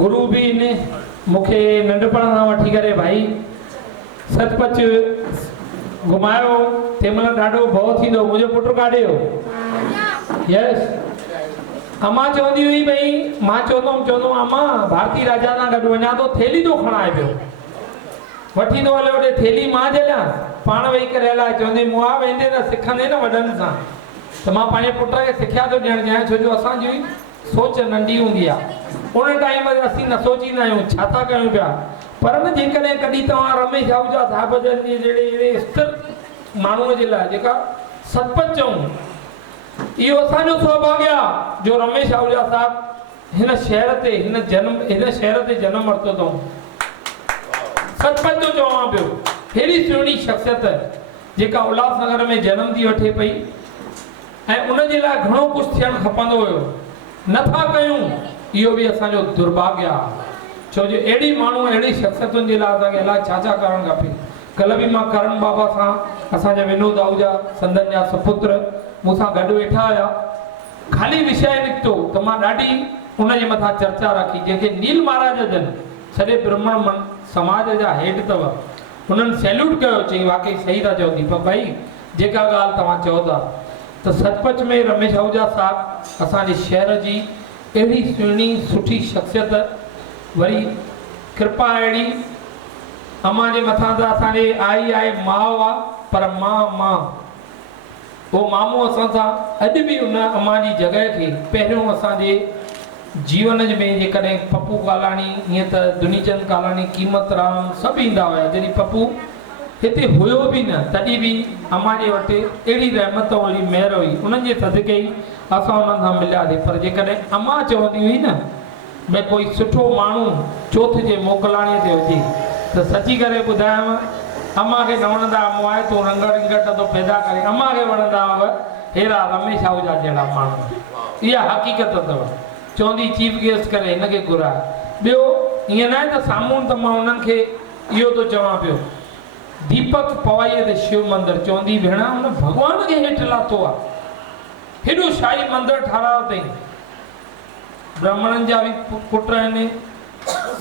गुरु भी ने मुखे नंढपण खां वठी करे भाई सचपच घुमायो तेमल ॾाढो भउ थींदो मुंहिंजो पुटु काॾे हो यस अम्मा चवंदी हुई भई मां चवंदो अम्मा भारती राजा सां गॾु वञा थो थेली थो खणाए पियो वठी थो हले ओॾे थेली मां जलियां पाण वेही करे हलाए चवंदी मुआ वेंदे न सिखंदे न वॾनि सां त मां पंहिंजे पुट खे सिखिया थो ॾियणु चाहियां छो जो असांजी सोच नंढी हूंदी आहे उन टाइम ते असीं न सोचींदा आहियूं छा था कयूं पिया पर न जेकॾहिं कॾहिं तव्हां रमेश आहूजा साहिब जन जहिड़े स्थिर माण्हूअ जे लाइ जेका सचपच चऊं इहो असांजो सौभाग्य आहे जो रमेश आहूजा साहिब हिन शहर ते जन्म वरितो अथऊं सचपच थो चवां पियो अहिड़ी सुहिणी शख़्सियत जेका उल्हासनगर में जनम थी वठे पई ऐं उन जे लाइ घणो कुझु थियणु खपंदो हुयो नथा कयूं इहो बि असांजो दुर्भाग्य आहे छो जो अहिड़ी माण्हू अहिड़ी शख़्सियतुनि जे लाइ असांखे अलाए छा छा करणु खपे कल्ह बि मां करण बाबा सां असांजा विनोद आहूजा संदन जा सपुत्र मूंसां गॾु वेठा हुया ख़ाली विषय निकितो त मां ॾाढी उन जे मथां चर्चा रखी जंहिंखे नील महाराज जन सॼे ब्रह्मण समाज जा हेठि अथव हुननि सैल्यूट कयो चई वाकई सही था चओ दीपक भाई जेका ॻाल्हि तव्हां चओ था त सचपच में रमेश आहूजा साहिब असांजे शहर जी अहिड़ी सुहिणी सुठी शख़्सियत वरी कृपा अहिड़ी अम्मा जे मथां त असांजे आई माउ आहे पर मां उहो मामो असां सां अॼु बि उन अम्मा जी जॻह खे पहिरियों असांजे जीवन में जेकॾहिं पप्पू कालाणी हीअं त दुनीचंद कालाणी कीमत राम सभु ईंदा हुया जॾहिं पप्पू हिते हुयो बि न तॾहिं बि अम्मा जे वटि अहिड़ी रहमत अहिड़ी महिर हुई उन्हनि जे सदिके ई असां उन्हनि सां मिलियासीं पर जेकॾहिं अम्मा चवंदी हुई न भई कोई सुठो माण्हू चौथ जे मोकिलाणीअ ते हुजे त सची करे ॿुधायांव अम्मा खे न वणंदा मोए तूं रंग रिंगट थो पैदा करे अम्मा खे वणंदा हुआ अहिड़ा रमेश आहूजा जहिड़ा माण्हू इहा हक़ीक़त अथव चवंदी चीफ गेस्ट करे हिनखे घुराए ॿियो ईअं न आहे त साम्हूं त मां उन्हनि खे इहो थो चवां पियो दीपक पवाईअ ते शिव मंदिर चवंदी भेण हुन भॻवान खे हेठि लाथो आहे हेॾो शाही मंदिर ठारायो अथई ब्राह्मणनि जा बि पुट आहिनि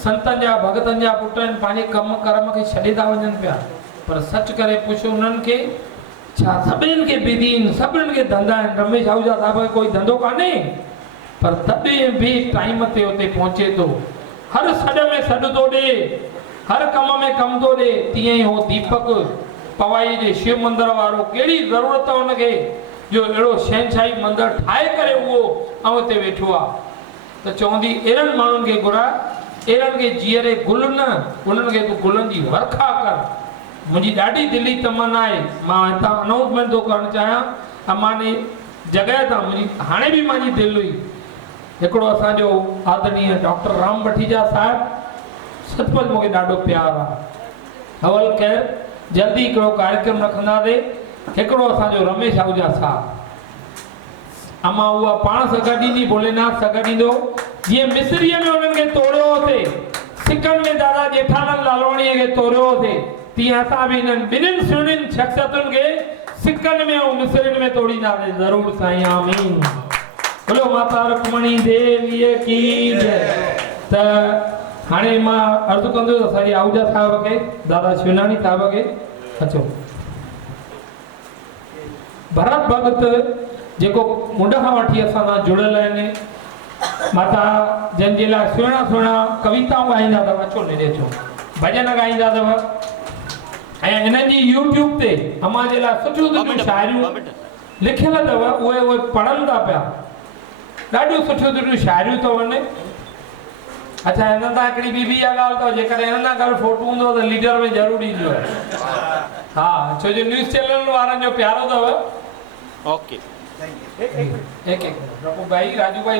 संतनि जा भगतनि जा पुट आहिनि पंहिंजे कम कर्म खे छॾे था वञनि पिया पर सच करे पुछो उन्हनि खे छा सभिनीनि खे बेदीन सभिनीनि खे धंधा आहिनि रमेश आहूजा साहिब खे कोई धंधो कान्हे पर तॾहिं बि टाइम ते उते पहुचे थो हर सॾ में सॾ थो ॾे हर कम में कम थो ॾे तीअं ई हो दीपक पवाई जे शिव मंदिर वारो कहिड़ी ज़रूरत आहे हुनखे जो अहिड़ो शहनशाही मंदिर ठाहे करे उहो ऐं हिते वेठो आहे त चवंदी अहिड़नि माण्हुनि खे घुराए अहिड़नि खे जीअरे गुल न उन्हनि खे तूं गुलनि जी वर्खा कर मुंहिंजी ॾाढी दिली तमन्ना आहे मां हितां अनाउंसमेंट थो करणु चाहियां अम्मा ने जॻह तां मुंहिंजी हाणे बि मुंहिंजी दिलि हुई हिकिड़ो असांजो आदरणीय डॉक्टर राम भटीजा साहिब सचपच मूंखे ॾाढो प्यार आहे हवल ख़ैर जल्दी हिकिड़ो कार्यक्रम रखंदासीं हिकिड़ो असांजो रमेश आहूजा साहिब अम्मा उहा पाण सां गॾु ईंदी भोलेनाथ सां गॾु ईंदो जीअं मिस्रीअ में उन्हनि खे तोड़ियो होसीं सिकनि में दादा जेठानंद लालवाणीअ खे तोड़ियो होसीं तीअं असां बि हिननि ॿिन्हिनि सुहिणियुनि शख़्सियतुनि खे सिकनि में ऐं मिस्रियुनि में तोड़ींदासीं ज़रूरु साईं आमीन बोलो माता रुक्मणी देवीअ की जय त हाणे मां अर्ज़ु कंदुसि असांजे आहूजा साहिब खे दादा शिवनानी साहिब खे अचो भरत भगत जेको मुंड खां वठी असां सां जुड़ियल आहिनि माता जंहिंजे लाइ सुहिणा सुहिणा कविताऊं ॻाईंदा अथव अचो नेॾे अचो भॼन ॻाईंदा अथव ऐं हिननि जी यूट्यूब ते अम्मा जे लाइ सुठियूं सुठियूं शाइरियूं लिखियल अथव उहे पढ़नि था पिया ॾाढियूं सुठियूं सुठियूं शाइरियूं अथव अच्छा हिन तां हिकिड़ी ॿी इहा ॻाल्हि अथव जेकॾहिं हिन सां गॾु फोटो हूंदो त लीडर में ज़रूरु ईंदो हा छो जो न्यूज़ चैनल वारनि जो प्यारो अथव ओके एक भाई राजू भाई